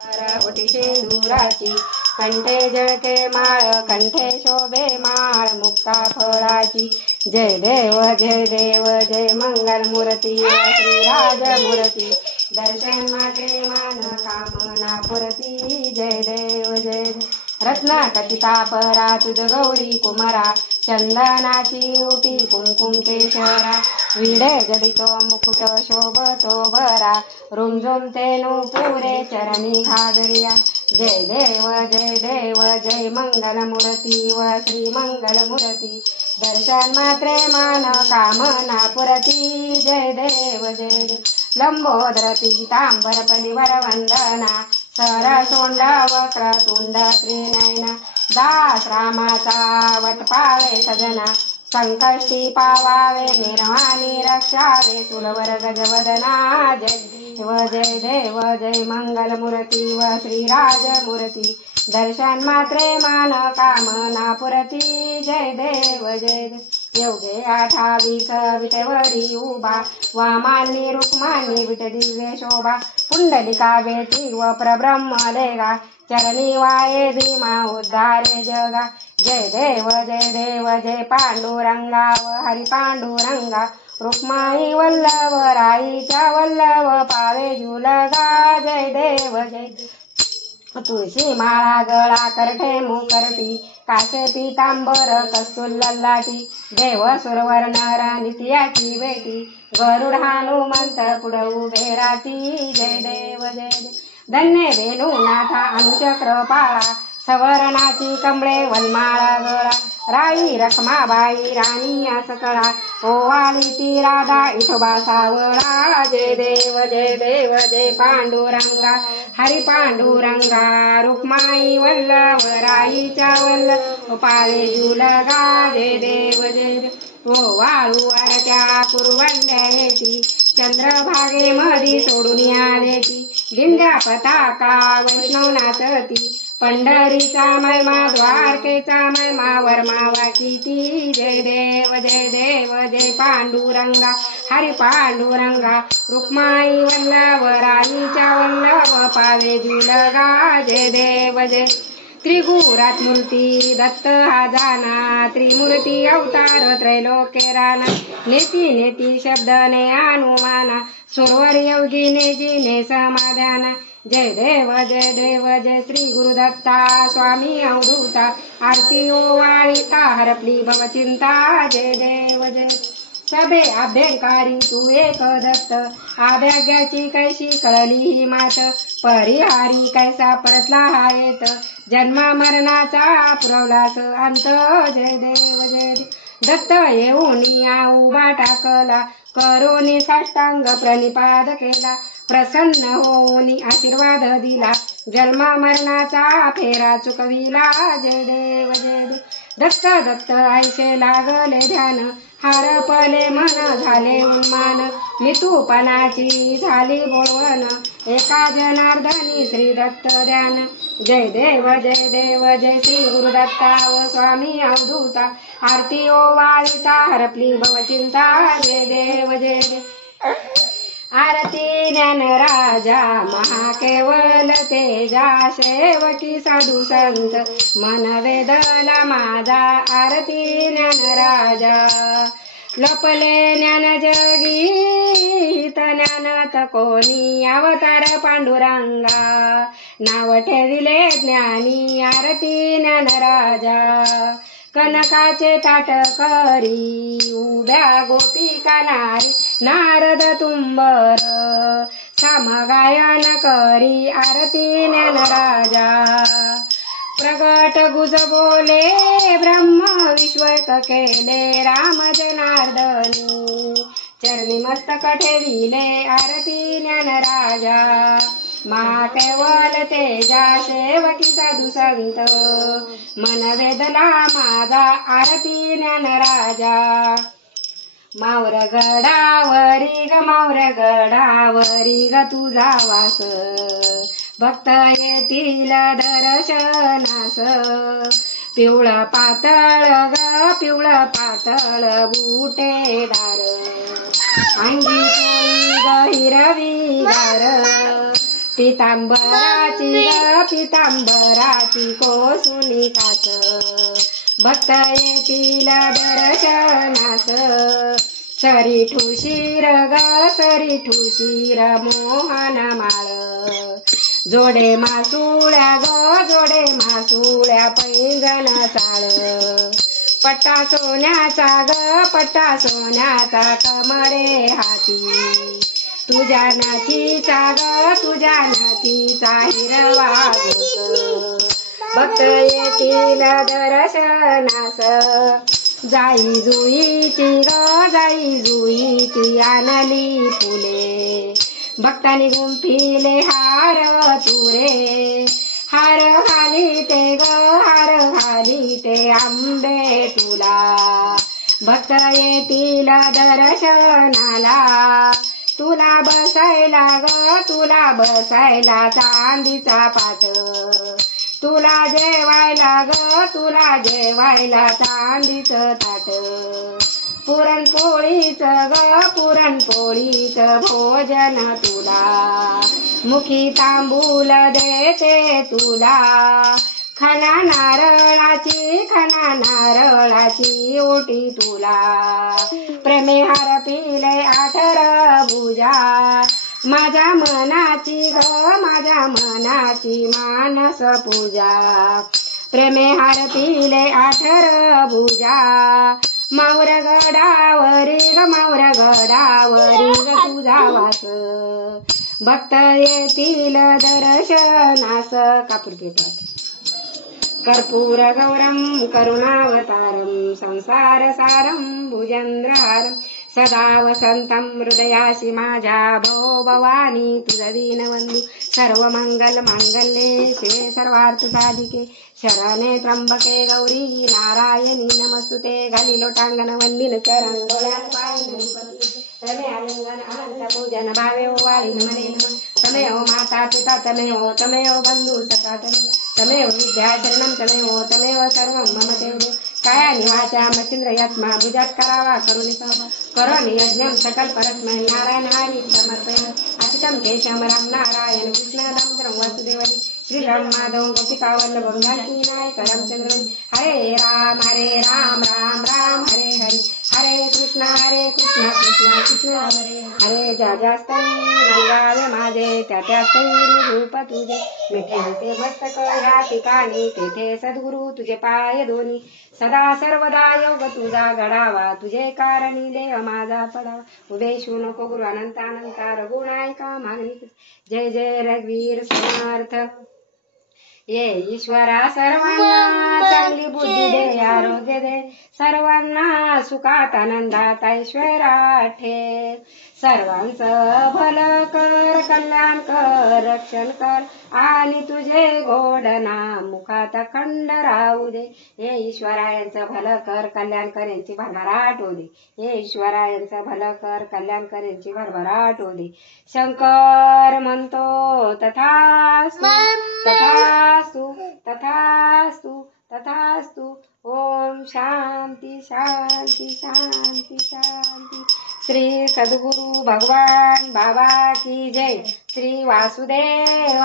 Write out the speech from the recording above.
ओटी शेंदुराची कंठे जळते माळ कंठे शोभे माळ मुक्ता फळाची जय देव जय मंगल मूर्ती श्रीराज मूर्ती दर्शन मात्रे मान कामना पुरती जय देव रत्न कचिता परा तुझ गौरी कुमारा चंदनाची उटी कुंकुम केशरा विडे जडितो मुकुट शोभतो बरा रुमझुम तेनु पुरे चरणी घागरिया जय देव जय मंगल मूर्ती व श्री मंगल मूर्ती दर्शन मात्रे मान कामना पुरती जय देव लंबोदर पीतांबर परिवर वंदना सरसोंड वक्रतुंड त्रिनयना दास रामाचा वट पावे सजना संकष्टी पावावे निर्वाणी रक्षावे सुलवर गजवदना जय देव जय मंगल मूर्ती व श्रीराज मूर्ती दर्शन मात्रे मान कामना पुरती जय देव योगे 28 विटेवरी उभा वामानी रुक्मानी विट दिव्य शोभा पुंडलिका बेटी व प्रब्रह्म लेगा चरणी वाये भीमा उद्धारे जगा जय देव जय पांडुरंगा व हरी पांडुरंगा रुक्माई वल्लभ राईच्या वल्लभ पावे झुलगा जय देव तुळशी माळा गळा करठे मुकरटी कासे पीतांबर कस्तुल ललाटी देव सुरवर्ण नित्याची बेटी गरुड हनुमंत पुढ उभे राती जय देव धन्य वेणुनाथा अनुचक्र पाळा सवरणाची कमळे वनमाळा गळा राई रखमाबाई राणी सकळा ओवाळी ती राधा इथोबा सावळा जय देव जय पांडुरंगा हरी पांडुरंगा रुक्माई वल्लभ राईच्या वल्लभ पावे झुलगा जय देव वाळू वारत्या कुरवंड्या येती चंद्रभागे मधी सोडून आलेती दिंड्या पताका वैष्णव नाचती पंढरीचा महिमा द्वारकेचा महिमा वर्मावा किती जय देव जय पांडुरंगा हरी पांडुरंगा रुक्माई वल्लभ राईच्या वल्लभ पावे झुलगा जय देव त्रिगुरात मूर्ती दत्त हा जाना त्रिमूर्ती अवतार त्रैलोक्य राणा नेती शब्दने अनुमाना सुरवर योगिने जिने समाधाना जय देव जय श्री गुरुदत्ता स्वामी अवधूता आरती ओवाळीता हरपली भवचिंता जय देव सभे अभ्यंकारी तू एक दत्त आभ्याग्याची कैशी कळली ही मात परिहारी कैसा परतला हा येत जन्मा मरणाचा पुरवलास अंत जय देव दत्त येऊन उभा टाकला करोनी साष्टांग प्रणिपाद केला प्रसन्न होऊन आशीर्वाद दिला जन्मा मरणाचा फेरा चुकविला जय देव दत्त ऐसे लागले ध्यान हारपले मन झाले उन्मान मितूपणाची झाली बोलवण एका जनार्दनी श्री दत्त ध्यान जय देव जय श्री गुरुदत्ता व स्वामी अवधूता आरती ओवाळीता हरपली भवचिंता जय देव आरती ज्ञान राजा महाकेवल तेजा सेवकी साधू संत मन वेदला माझा आरती ज्ञान राजा लपले ज्ञान जगी ज्ञानात कोणी अवतार पांडुरंगा नाव ठेविले ज्ञानी आरती ज्ञान राजा कनकाचे ताट करी उभ्या गोपिका नारी नारद तुंबर सामगायन करी आरती ज्ञान राजा प्रगट गुज बोले ब्रह्म विश्वत केले राम जनार्दनी चरणी मस्तक ठेविले आरती ज्ञान राजा महाकेवल तेजा सेवकी साधू संत मन वेदला माझा आरती ज्ञान राजा मावर गडावरी ग तुझा वास भक्त येतील दर्शनास पिवळं पातळ बुटेदार अंगी हिरवी गार पितांबराची ग पितांबराची कोसुनी कास भक्त येतील दर्शनास सरी ठुशीर ग सरी ठुशीर मोहन माळ जोडे मासुळ्या ग जोडे मासुळ्या पैंजण चाळ पट्टा सोन्याचा ग पट्टा सोन्याचा कमरे हाती तुझ्या नातीचा ग तुझ्या नातीचा हिरवा घोष भक्त येतील दर्शनास जाई जुईची ग जाई जुईची आणली फुले भक्तांनी गुंफिले हार तुरे हार घाली ते ग हार घाली ते आंबे तुला भक्त येतील दर्शनाला तुला बसायला ग तुला बसायला चांदीचा पाट तुला जेवायला ग तुला जेवायला चांदीचं ताट पुरणपोळीचं ग पुरणपोळीचं भोजन तुला मुखी तांबूल देते तुला खना नारळाची ओटी तुला प्रेमे हार पिले आठर भुजा माझ्या मनाची ग माझ्या मनाची मानस पूजा प्रेमे हार पिले आठर भुजा मावर गडावरी ग मावर गडावरी ग तुझा वास भक्त येतील दर्शनास कापूर पेटा कर्पूर गौरम करुणावतारम संसार सारम भुजंद्रहारम सदा वसंतम हृदयाशी माझ्या भो भवानी तुझ दीनबंधू सर्व मंगल मांगल्ये शे सर्वार्थ साधिके शरणे त्र्यंबके गौरी नारायणी नमस्तुते घाली लोटांगण वंदिन चरण डोळ्यात पाय तमे आलिंगन अनंत पूजन भावे वाळी मने तमेव माता पिता तमेव तमेव बंधू सखा तमेव विद्या शरणम तमेव सर्वं मम देव कायानि वाचा मच्छिंद्र यत्मा भुजात करावा करुणी करोमि यज्ञं सकल परस्मै नारायण हरि समर्पयामि अचितं केशवं राम नारायण कृष्ण दामोदरं वासुदेवं श्रीराम माधव गोपिका वल्लभं जानकी नायक रामचंद्र हरे राम राम राम हरे हरे हरे कृष्ण कृष्ण कृष्ण हरे हरे ज्या ज्यास्तई रंगावे माझे त्या त्यास्तई रूप तुझे मी ठेवते मस्तक ह्या ठिकाणी तेथे सद्गुरु तुझे पाय दोन्ही सदा सर्वदा योग तुझा घडावा तुझे कारणी देव माझा पडावा उदेशू नको गुरु अनंत अनंता रघुनायका मागणी जय जय रघुवीर समर्थ ये ईश्वरा सर्वांना चांगली बुद्धी दे आरोग्य दे सर्वांना सुखात आनंदात ऐश्वर्यात ठेव सर्वांचं भलं कर कल्याण कर रक्षण कर आणि तुझे गोड नाम मुखात खंड राहू दे हे ईश्वरायांचं भलं कर कल्याण कर यांची भरभराट होऊ दे हे ईश्वरायांचं भलं कर कल्याण कर यांची भरभराट होऊ दे शंकर म्हणतो तथास्तु तथास्तु तथास्तु तथास्तु ओम शांती शांती शांती शांती श्री सद्गुरु भगवान बाबा की जय श्री वासुदेव